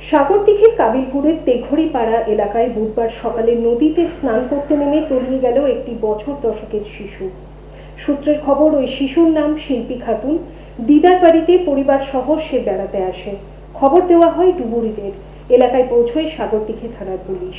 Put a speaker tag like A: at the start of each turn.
A: সাগরদিঘির কাবিলপুরের তেঘড়িপাড়া এলাকায় বুধবার সকালে নদীতে স্নান করতে নেমে তলিয়ে গেল একটি বছর দশকের শিশু। সূত্রের খবর, ওই শিশুর নাম শিল্পী খাতুন। দিদার বাড়িতে পরিবার সহ সে বেড়াতে আসে। খবর দেওয়া হয় ডুবুরিদের। এলাকায় পৌঁছয় সাগরদিঘি থানার পুলিশ।